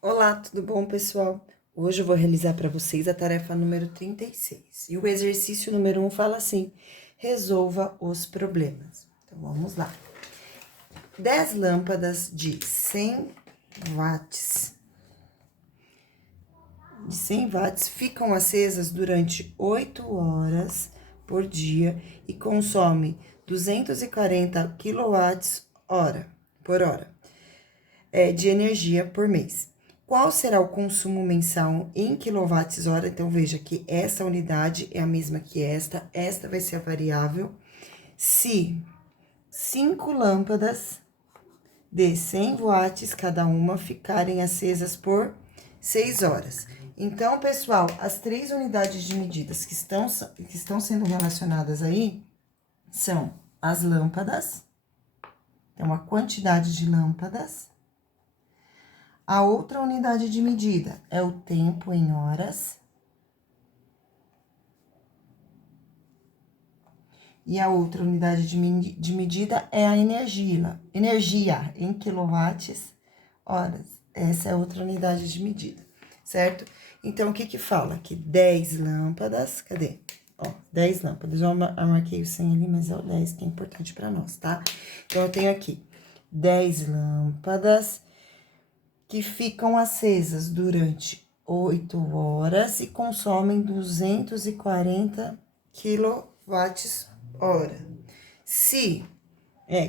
Olá, tudo bom, pessoal? Hoje eu vou realizar para vocês a tarefa número 36. E o exercício número 1 fala assim: resolva os problemas. Então vamos lá. 10 lâmpadas de 100 watts ficam acesas durante 8 horas por dia e consomem 240 por hora de energia por mês. Qual será o consumo mensal em quilowatts-hora? Então, veja que essa unidade é a mesma que esta vai ser a variável. Se 5 lâmpadas de 100 watts cada uma ficarem acesas por 6 horas. Então, pessoal, as três unidades de medidas que estão sendo relacionadas aí são as lâmpadas, então a quantidade de lâmpadas. A outra unidade de medida é o tempo em horas. E a outra unidade de medida é a energia em quilowatts horas. Essa é a outra unidade de medida, certo? Então, o que que fala? Que 10 lâmpadas, cadê? Ó, 10 lâmpadas, eu marquei o 100 ali, mas é o 10 que é importante para nós, tá? Então, eu tenho aqui 10 lâmpadas que ficam acesas durante 8 horas e consomem 240 kWh.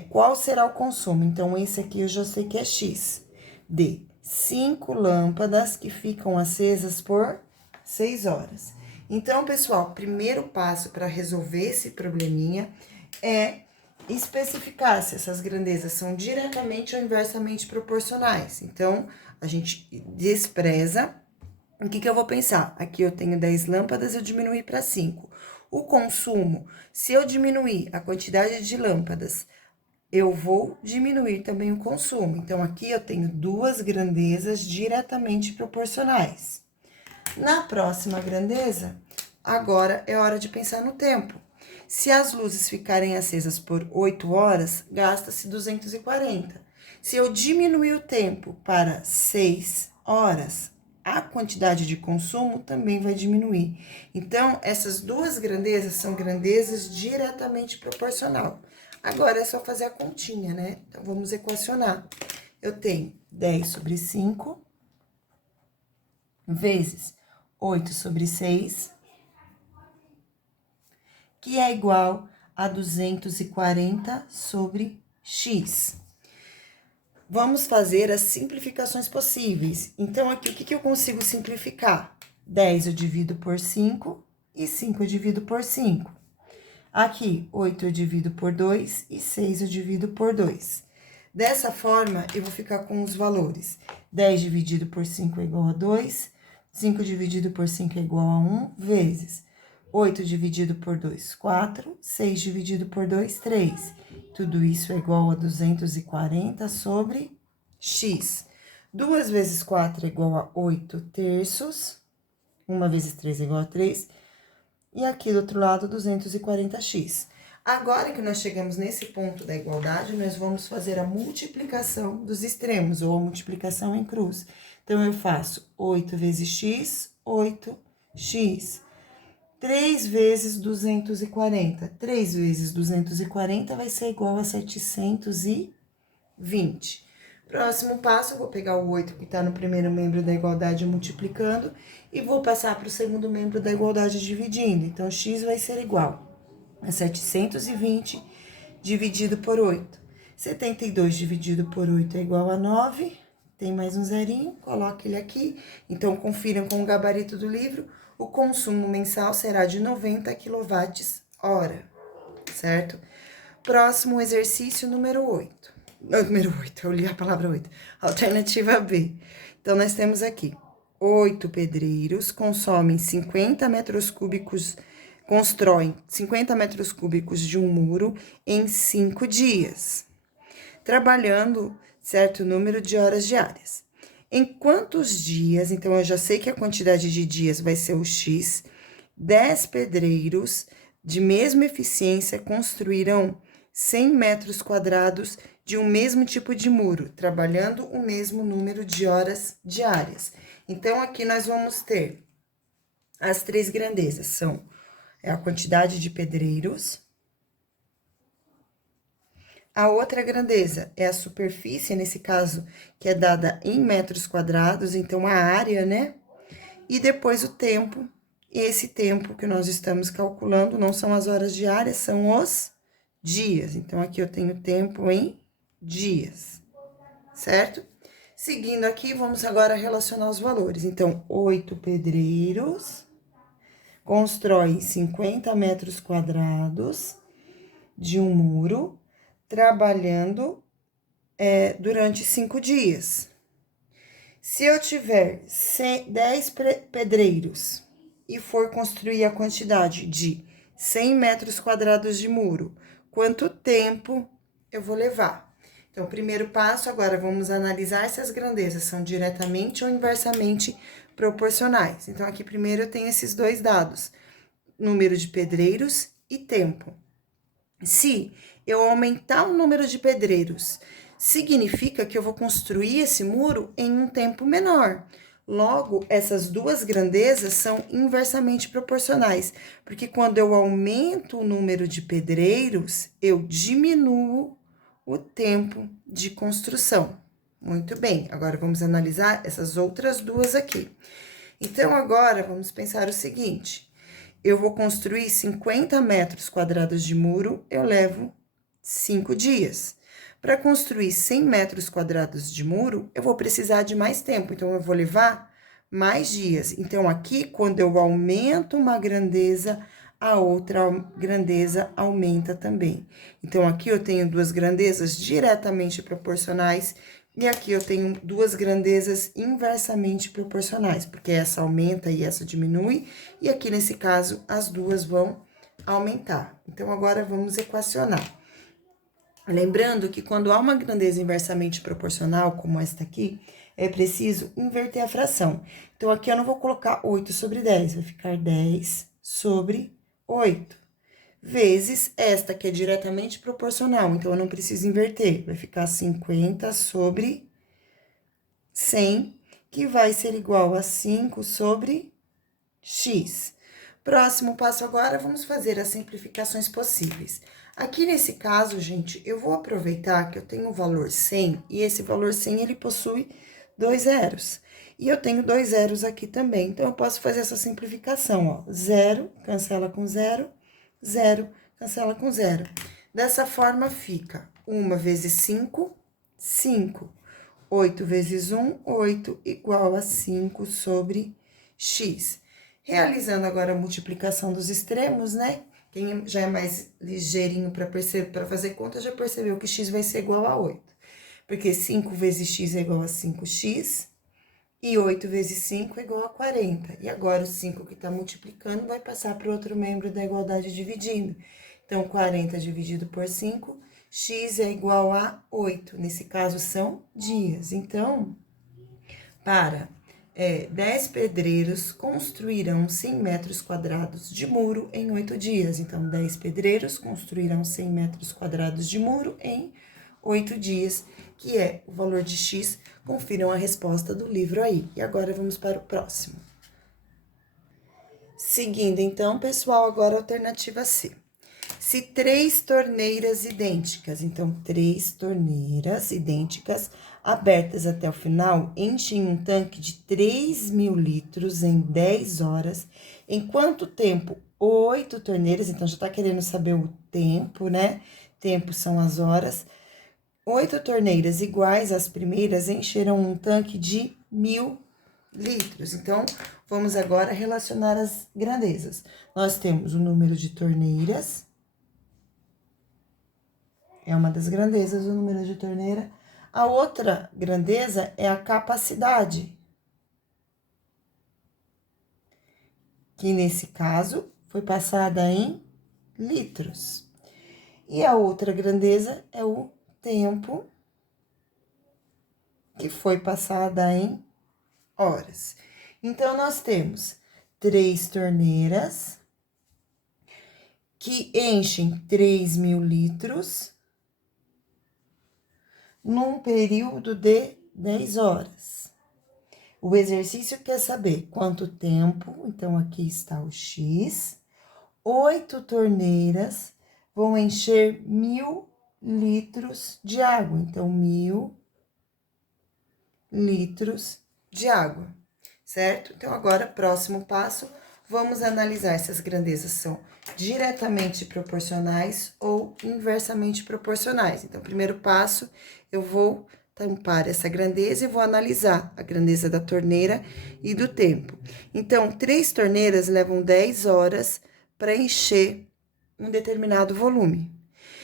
Qual será o consumo? Então, esse aqui eu já sei que é X, de 5 lâmpadas que ficam acesas por 6 horas. Então, pessoal, primeiro passo para resolver esse probleminha é especificar se essas grandezas são diretamente ou inversamente proporcionais. Então, a gente despreza. O que que eu vou pensar? Aqui eu tenho 10 lâmpadas, eu diminuí para 5. O consumo, se eu diminuir a quantidade de lâmpadas, eu vou diminuir também o consumo. Então, aqui eu tenho duas grandezas diretamente proporcionais. Na próxima grandeza, agora é hora de pensar no tempo. Se as luzes ficarem acesas por 8 horas, gasta-se 240. Se eu diminuir o tempo para 6 horas, a quantidade de consumo também vai diminuir. Então, essas duas grandezas são grandezas diretamente proporcional. Agora é só fazer a continha, né? Então, vamos equacionar. Eu tenho 10 sobre 5 vezes 8 sobre 6, que é igual a 240 sobre x. Vamos fazer as simplificações possíveis. Então, aqui, o que eu consigo simplificar? 10 eu divido por 5 e 5 eu divido por 5. Aqui, 8 eu divido por 2 e 6 eu divido por 2. Dessa forma, eu vou ficar com os valores. 10 dividido por 5 é igual a 2, 5 dividido por 5 é igual a 1, vezes 8 dividido por 2, 4, 6 dividido por 2, 3. Tudo isso é igual a 240 sobre x. 2 vezes 4 é igual a 8 terços. 1 vezes 3 é igual a 3. E aqui do outro lado, 240x. Agora que nós chegamos nesse ponto da igualdade, nós vamos fazer a multiplicação dos extremos, ou a multiplicação em cruz. Então, eu faço 8 vezes x, 8x. 3 vezes 240. 3 vezes 240 vai ser igual a 720. Próximo passo, eu vou pegar o 8 que está no primeiro membro da igualdade multiplicando e vou passar para o segundo membro da igualdade dividindo. Então, x vai ser igual a 720 dividido por 8. 72 dividido por 8 é igual a 9. Tem mais um zerinho, coloque ele aqui. Então, confiram com o gabarito do livro. O consumo mensal será de 90 kWh, certo? Próximo exercício, número 8. Não, número 8, eu li a palavra 8. Alternativa B. Então, nós temos aqui 8 pedreiros consomem 50 metros cúbicos, constroem 50 metros cúbicos de um muro em 5 dias, trabalhando certo número de horas diárias. Em quantos dias, então eu já sei que a quantidade de dias vai ser o X, 10 pedreiros de mesma eficiência construirão 100 metros quadrados de um mesmo tipo de muro, trabalhando o mesmo número de horas diárias. Então, aqui nós vamos ter as três grandezas, são a quantidade de pedreiros. A outra grandeza é a superfície, nesse caso, que é dada em metros quadrados, então a área, né? E depois o tempo, e esse tempo que nós estamos calculando não são as horas diárias, são os dias. Então, aqui eu tenho tempo em dias, certo? Seguindo aqui, vamos agora relacionar os valores. Então, 8 pedreiros constroem 50 metros quadrados de um muro, trabalhando durante 5 dias. Se eu tiver 10 pedreiros e for construir a quantidade de 100 metros quadrados de muro, quanto tempo eu vou levar? Então, o primeiro passo, agora vamos analisar se as grandezas são diretamente ou inversamente proporcionais. Então, aqui primeiro eu tenho esses dois dados, número de pedreiros e tempo. Se eu aumentar o número de pedreiros, significa que eu vou construir esse muro em um tempo menor. Logo, essas duas grandezas são inversamente proporcionais, porque quando eu aumento o número de pedreiros, eu diminuo o tempo de construção. Muito bem, agora vamos analisar essas outras duas aqui. Então, agora vamos pensar o seguinte: eu vou construir 50 metros quadrados de muro, eu levo 5 dias. Para construir 100 metros quadrados de muro, eu vou precisar de mais tempo, então eu vou levar mais dias. Então, aqui, quando eu aumento uma grandeza, a outra grandeza aumenta também. Então, aqui eu tenho duas grandezas diretamente proporcionais e aqui eu tenho duas grandezas inversamente proporcionais, porque essa aumenta e essa diminui, e aqui nesse caso as duas vão aumentar. Então, agora vamos equacionar. Lembrando que quando há uma grandeza inversamente proporcional, como esta aqui, é preciso inverter a fração. Então, aqui eu não vou colocar 8 sobre 10, vai ficar 10 sobre 8, vezes esta, que é diretamente proporcional, então eu não preciso inverter, vai ficar 50 sobre 100, que vai ser igual a 5 sobre x. Próximo passo agora, vamos fazer as simplificações possíveis. Aqui nesse caso, gente, eu vou aproveitar que eu tenho o valor 100, e esse valor 100, ele possui dois zeros. E eu tenho dois zeros aqui também, então eu posso fazer essa simplificação, ó. 0 cancela com 0, 0 cancela com 0. Dessa forma, fica 1 vezes 5, 5. 8 vezes 1, 8, igual a 5 sobre x. Realizando agora a multiplicação dos extremos, né? Quem já é mais ligeirinho para fazer conta, já percebeu que x vai ser igual a 8. Porque 5 vezes x é igual a 5x, e 8 vezes 5 é igual a 40. E agora, o 5 que está multiplicando vai passar para o outro membro da igualdade dividindo. Então, 40 dividido por 5, x é igual a 8. Nesse caso, são dias. Então, para 10 pedreiros construirão 100 metros quadrados de muro em 8 dias. Então, 10 pedreiros construirão 100 metros quadrados de muro em 8 dias, que é o valor de x. Confiram a resposta do livro aí. E agora, vamos para o próximo. Seguindo, então, pessoal, agora a alternativa C. Se 3 torneiras idênticas, então, 3 torneiras idênticas, abertas até o final, enchem um tanque de 3.000 litros em 10 horas. Em quanto tempo? 8 torneiras, então, já tá querendo saber o tempo, né? Tempo são as horas. 8 torneiras iguais às primeiras encherão um tanque de 1.000 litros. Então, vamos agora relacionar as grandezas. Nós temos o número de torneiras, é uma das grandezas, o número de torneira. A outra grandeza é a capacidade, que nesse caso foi passada em litros. E a outra grandeza é o tempo, que foi passada em horas. Então, nós temos 3 torneiras que enchem 3.000 litros num período de 10 horas. O exercício quer saber quanto tempo, então aqui está o X. 8 torneiras vão encher 1.000 litros de água. Então, 1.000 litros de água, certo? Então, agora, próximo passo, vamos analisar se as grandezas são diretamente proporcionais ou inversamente proporcionais. Então, primeiro passo, eu vou tampar essa grandeza e vou analisar a grandeza da torneira e do tempo. Então, 3 torneiras levam 10 horas para encher um determinado volume.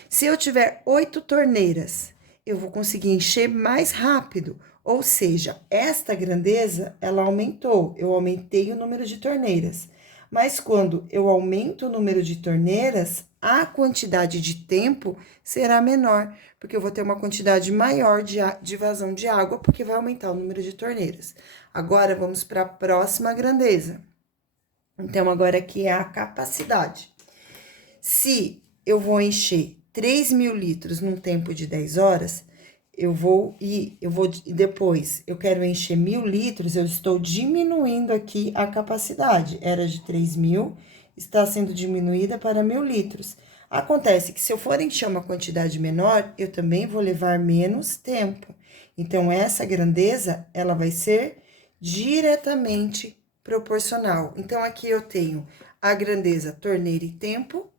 Se eu tiver 8 torneiras, eu vou conseguir encher mais rápido, ou seja, esta grandeza, ela aumentou, eu aumentei o número de torneiras. Mas quando eu aumento o número de torneiras, a quantidade de tempo será menor, porque eu vou ter uma quantidade maior de vazão de água, porque vai aumentar o número de torneiras. Agora, vamos para a próxima grandeza. Então, agora aqui é a capacidade. Se eu vou encher 3.000 litros num tempo de 10 horas, depois eu quero encher 1.000 litros, eu estou diminuindo aqui a capacidade. Era de 3.000, está sendo diminuída para 1.000 litros. Acontece que se eu for encher uma quantidade menor, eu também vou levar menos tempo. Então, essa grandeza, ela vai ser diretamente proporcional. Então, aqui eu tenho a grandeza torneira e tempo,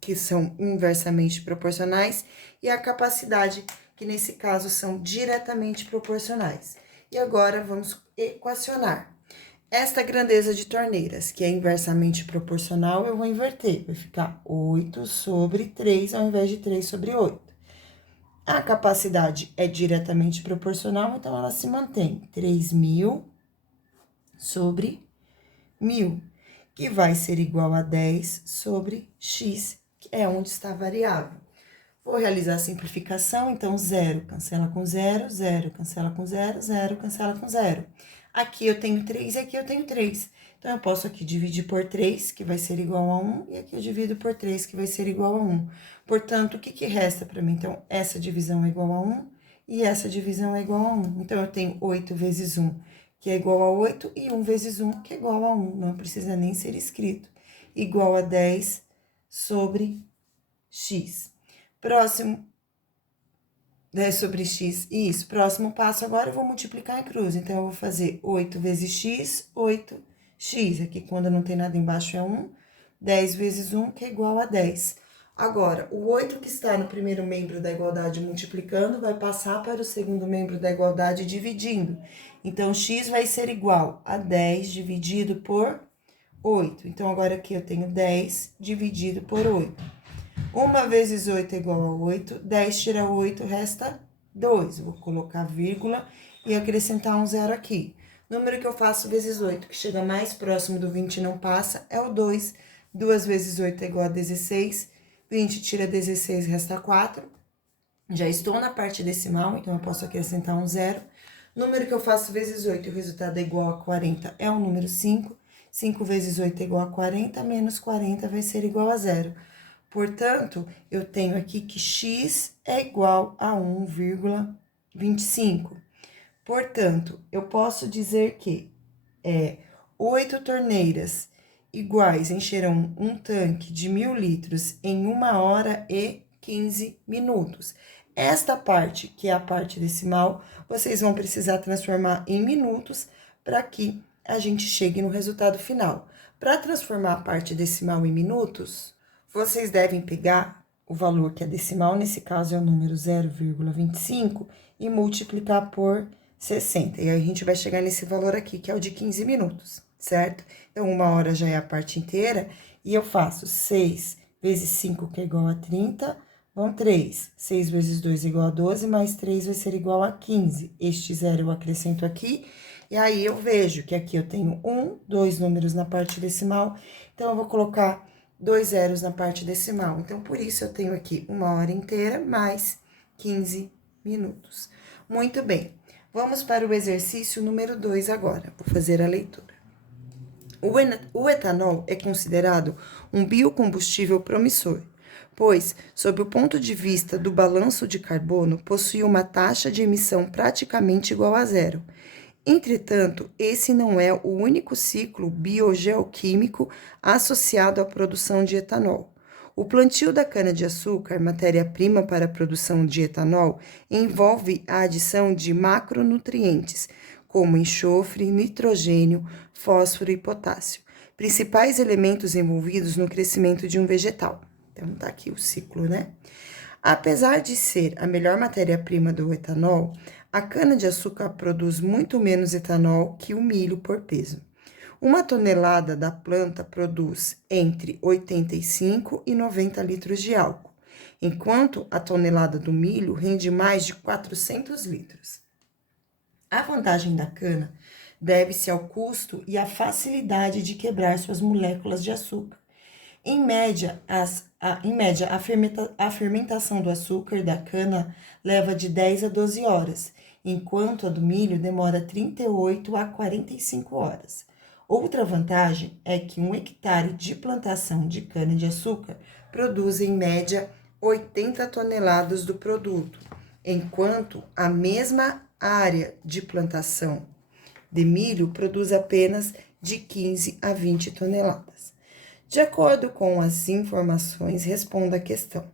que são inversamente proporcionais, e a capacidade, que nesse caso são diretamente proporcionais. E agora, vamos equacionar. Esta grandeza de torneiras, que é inversamente proporcional, eu vou inverter. Vai ficar 8 sobre 3, ao invés de 3 sobre 8. A capacidade é diretamente proporcional, então ela se mantém. 3.000 sobre 1.000, que vai ser igual a 10 sobre x, que é onde está a variável. Vou realizar a simplificação, então, 0 cancela com 0, 0 cancela com 0, 0 cancela com 0. Aqui eu tenho 3 e aqui eu tenho 3. Então, eu posso aqui dividir por 3, que vai ser igual a 1, e aqui eu divido por 3, que vai ser igual a 1. Portanto, o que resta para mim? Então, essa divisão é igual a 1 e essa divisão é igual a 1. Então, eu tenho 8 vezes 1, que é igual a 8, e 1 vezes 1, que é igual a 1. Não precisa nem ser escrito. Igual a 10 sobre x. Próximo, 10 sobre x, isso. Próximo passo, agora eu vou multiplicar em cruz. Então, eu vou fazer 8 vezes x, 8x. Aqui, quando não tem nada embaixo, é 1. 10 vezes 1, que é igual a 10. Agora, o 8 que está no primeiro membro da igualdade multiplicando, vai passar para o segundo membro da igualdade dividindo. Então, x vai ser igual a 10 dividido por 8. Então, agora aqui eu tenho 10 dividido por 8. 1 vezes 8 é igual a 8, 10 tira 8, resta 2. Vou colocar vírgula e acrescentar um zero aqui. Número que eu faço vezes 8, que chega mais próximo do 20 e não passa, é o 2. 2 vezes 8 é igual a 16. 20 tira 16, resta 4. Já estou na parte decimal, então eu posso acrescentar um zero. Número que eu faço vezes 8 e o resultado é igual a 40, é o número 5. 5 vezes 8 é igual a 40, menos 40 vai ser igual a zero. Portanto, eu tenho aqui que x é igual a 1,25. Portanto, eu posso dizer que 8 torneiras iguais encherão um tanque de 1.000 litros em 1 hora e 15 minutos. Esta parte, que é a parte decimal, vocês vão precisar transformar em minutos para que a gente chegue no resultado final. Para transformar a parte decimal em minutos, vocês devem pegar o valor que é decimal, nesse caso é o número 0,25, e multiplicar por 60. E aí, a gente vai chegar nesse valor aqui, que é o de 15 minutos, certo? Então, 1 hora já é a parte inteira, e eu faço 6 vezes 5, que é igual a 30, vão 3. 6 vezes 2 é igual a 12, mais 3 vai ser igual a 15. Este zero eu acrescento aqui, e aí eu vejo que aqui eu tenho 2 números na parte decimal, então eu vou colocar 2 zeros na parte decimal. Então, por isso, eu tenho aqui 1 hora inteira mais 15 minutos. Muito bem, vamos para o exercício número 2 agora. Vou fazer a leitura. O etanol é considerado um biocombustível promissor, pois, sob o ponto de vista do balanço de carbono, possui uma taxa de emissão praticamente igual a zero. Entretanto, esse não é o único ciclo biogeoquímico associado à produção de etanol. O plantio da cana-de-açúcar, matéria-prima para a produção de etanol, envolve a adição de macronutrientes, como enxofre, nitrogênio, fósforo e potássio, principais elementos envolvidos no crescimento de um vegetal. Então, tá aqui o ciclo, né? Apesar de ser a melhor matéria-prima do etanol, a cana-de-açúcar produz muito menos etanol que o milho por peso. Uma tonelada da planta produz entre 85 e 90 litros de álcool, enquanto a tonelada do milho rende mais de 400 litros. A vantagem da cana deve-se ao custo e à facilidade de quebrar suas moléculas de açúcar. Em média, a fermentação do açúcar da cana leva de 10 a 12 horas, enquanto a do milho demora 38 a 45 horas. Outra vantagem é que 1 hectare de plantação de cana-de-açúcar produz, em média, 80 toneladas do produto, enquanto a mesma área de plantação de milho produz apenas de 15 a 20 toneladas. De acordo com as informações, responda a questão.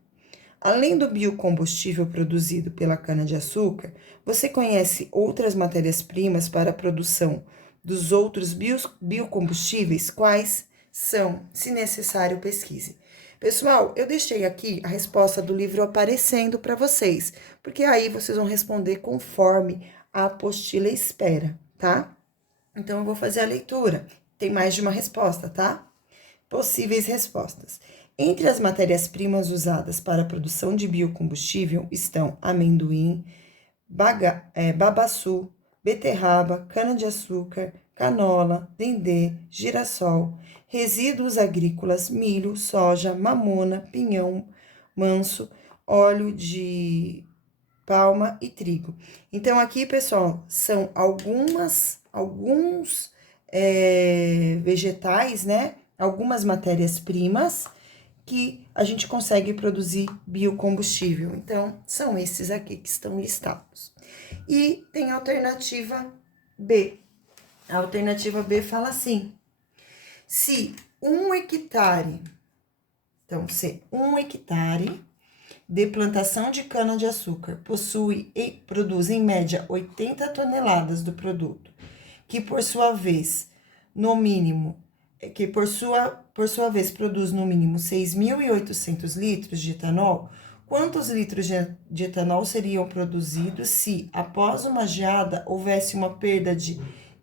Além do biocombustível produzido pela cana-de-açúcar, você conhece outras matérias-primas para a produção dos outros biocombustíveis? Quais são? Se necessário, pesquise. Pessoal, eu deixei aqui a resposta do livro aparecendo para vocês, porque aí vocês vão responder conforme a apostila espera, tá? Então, eu vou fazer a leitura. Tem mais de uma resposta, tá? Possíveis respostas. Entre as matérias-primas usadas para a produção de biocombustível estão amendoim, babaçu, beterraba, cana-de-açúcar, canola, dendê, girassol, resíduos agrícolas, milho, soja, mamona, pinhão, manso, óleo de palma e trigo. Então, aqui, pessoal, são alguns vegetais, né? Algumas matérias-primas que a gente consegue produzir biocombustível. Então, são esses aqui que estão listados. E tem a alternativa B. A alternativa B fala assim: se 1 hectare, então, se 1 hectare de plantação de cana-de-açúcar possui e produz, em média, 80 toneladas do produto, que por sua vez, produz no mínimo 6.800 litros de etanol, quantos litros de etanol seriam produzidos se, após uma geada, houvesse uma perda de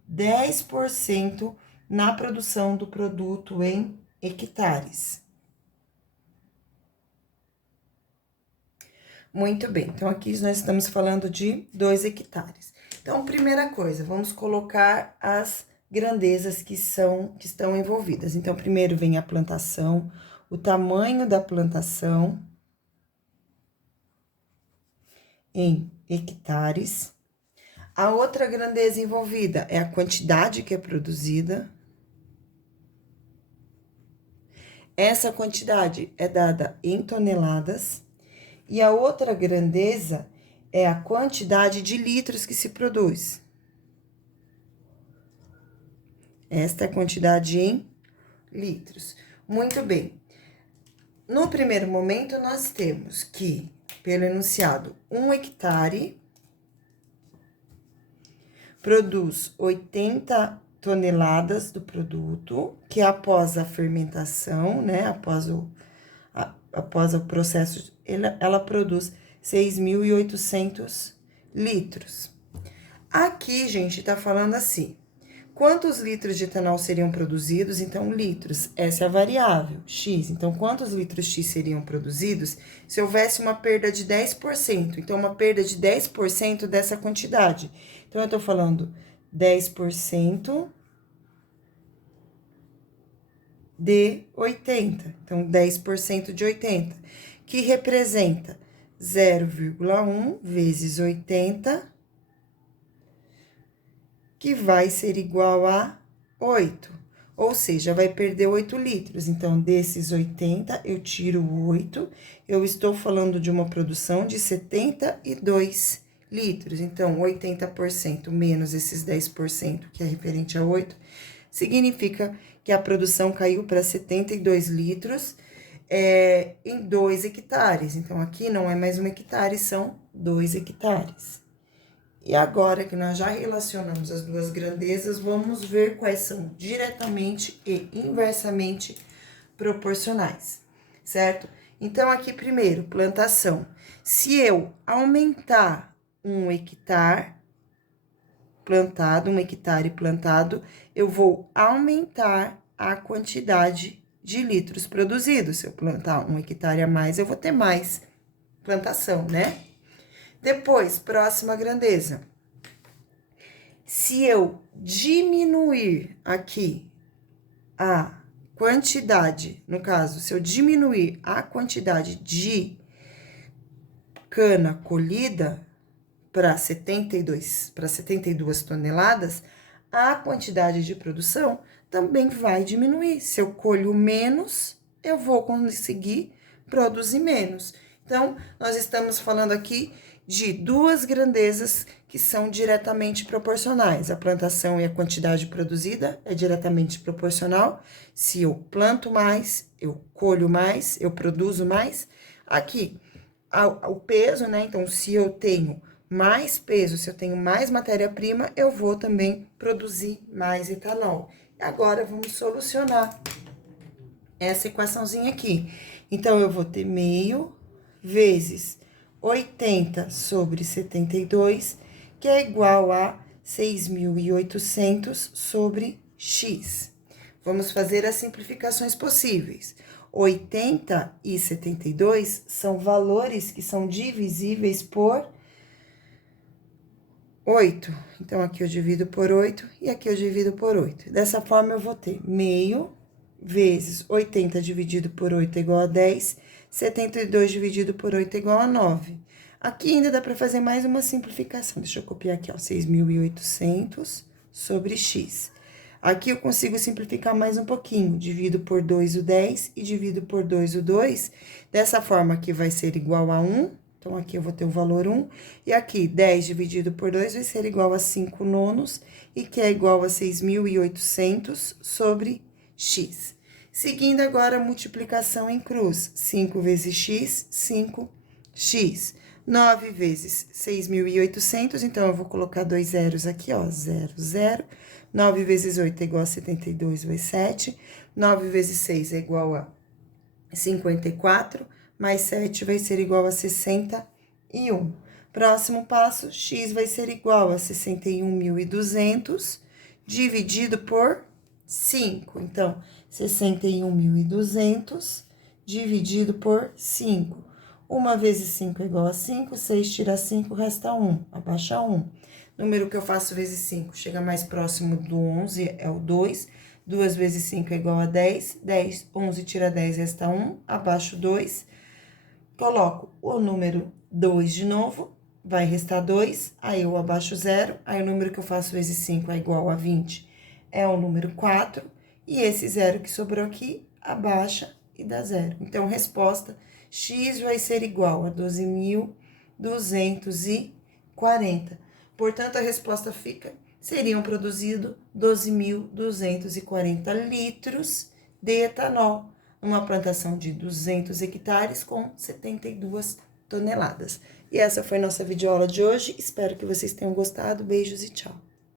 10% na produção do produto em hectares? Muito bem, então aqui nós estamos falando de 2 hectares. Então, primeira coisa, vamos colocar as grandezas que estão envolvidas. Então, primeiro vem a plantação, o tamanho da plantação em hectares. A outra grandeza envolvida é a quantidade que é produzida. Essa quantidade é dada em toneladas. E a outra grandeza é a quantidade de litros que se produz. Esta é a quantidade em litros. Muito bem. No primeiro momento, nós temos que, pelo enunciado, 1 hectare produz 80 toneladas do produto, que após a fermentação, né, após o processo, ela produz 6.800 litros. Aqui, gente, tá falando assim: quantos litros de etanol seriam produzidos? Então, litros, essa é a variável, X. Então, quantos litros X seriam produzidos se houvesse uma perda de 10%? Então, uma perda de 10% dessa quantidade. Então, eu tô falando 10% de 80. Então, 10% de 80, que representa 0,1 vezes 80, que vai ser igual a 8. Ou seja, vai perder 8 litros. Então, desses 80, eu tiro 8. Eu estou falando de uma produção de 72 litros. Então, 80% menos esses 10%, que é referente a 8, significa que a produção caiu para 72 litros em 2 hectares. Então, aqui não é mais 1 hectare, são 2 hectares. E agora que nós já relacionamos as duas grandezas, vamos ver quais são diretamente e inversamente proporcionais, certo? Então, aqui primeiro, plantação. Se eu aumentar 1 hectare plantado, 1 hectare plantado, eu vou aumentar a quantidade de litros produzidos. Se eu plantar 1 hectare a mais, eu vou ter mais plantação, né? Depois, próxima grandeza. Se eu diminuir aqui a quantidade, no caso, se eu diminuir a quantidade de cana colhida para 72 toneladas, a quantidade de produção também vai diminuir. Se eu colho menos, eu vou conseguir produzir menos. Então, nós estamos falando aqui de duas grandezas que são diretamente proporcionais. A plantação e a quantidade produzida é diretamente proporcional. Se eu planto mais, eu colho mais, eu produzo mais. Aqui, o peso, né? Então, se eu tenho mais peso, se eu tenho mais matéria-prima, eu vou também produzir mais etanol. Agora, vamos solucionar essa equaçãozinha aqui. Então, eu vou ter meio vezes 80 sobre 72, que é igual a 6.800 sobre x. Vamos fazer as simplificações possíveis. 80 e 72 são valores que são divisíveis por 8. Então, aqui eu divido por 8 e aqui eu divido por 8. Dessa forma, eu vou ter meio vezes 80 dividido por 8 é igual a 10, 72 dividido por 8 é igual a 9. Aqui ainda dá para fazer mais uma simplificação. Deixa eu copiar aqui, ó, 6.800 sobre x. Aqui eu consigo simplificar mais um pouquinho. Divido por 2 o 10 e divido por 2 o 2. Dessa forma, aqui vai ser igual a 1. Então, aqui eu vou ter o valor 1. E aqui, 10 dividido por 2 vai ser igual a 5 nonos. E que é igual a 6.800 sobre x. Seguindo agora a multiplicação em cruz. 5 vezes x, 5x. 9 vezes 6.800, então, eu vou colocar 2 zeros aqui, ó, 0, 0. 9 vezes 8 é igual a 72, vai 7. 9 vezes 6 é igual a 54, mais 7 vai ser igual a 61. Próximo passo, x vai ser igual a 61.200, dividido por 5. Então, 61.200, dividido por 5. 1 vezes 5 é igual a 5, 6 tira 5, resta 1, abaixa 1. Número que eu faço vezes 5 chega mais próximo do 11, é o 2. 2 vezes 5 é igual a 10, 10, 11 tira 10, resta 1, abaixo 2. Coloco o número 2 de novo, vai restar 2, aí eu abaixo 0, aí o número que eu faço vezes 5 é igual a 20, é o número 4, e esse 0 que sobrou aqui, abaixa e dá 0. Então, resposta, x vai ser igual a 12.240. Portanto, a resposta fica, seriam produzidos 12.240 litros de etanol, numa plantação de 200 hectares com 72 toneladas. E essa foi nossa videoaula de hoje, espero que vocês tenham gostado, beijos e tchau!